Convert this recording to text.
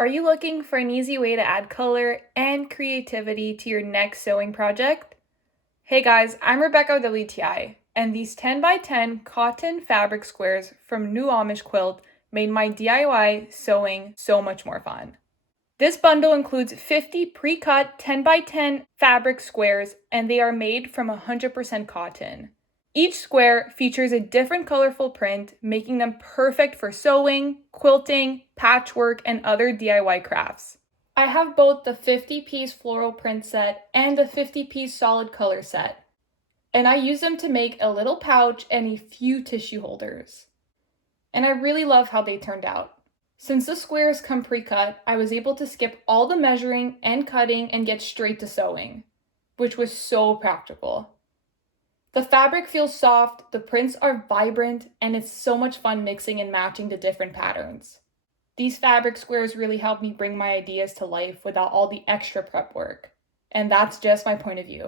Are you looking for an easy way to add color and creativity to your next sewing project? Hey guys, I'm Rebecca WTI, and these 10 by 10 cotton fabric squares from newamishquilt made my DIY sewing so much more fun. This bundle includes 50 pre-cut 10 by 10 fabric squares, and they are made from 100% cotton. Each square features a different colorful print, making them perfect for sewing, quilting, patchwork, and other DIY crafts. I have both the 50-piece floral print set and the 50-piece solid color set, and I use them to make a little pouch and a few tissue holders. And I really love how they turned out. Since the squares come pre-cut, I was able to skip all the measuring and cutting and get straight to sewing, which was so practical. The fabric feels soft, the prints are vibrant, and it's so much fun mixing and matching the different patterns. These fabric squares really help me bring my ideas to life without all the extra prep work. And that's just my point of view.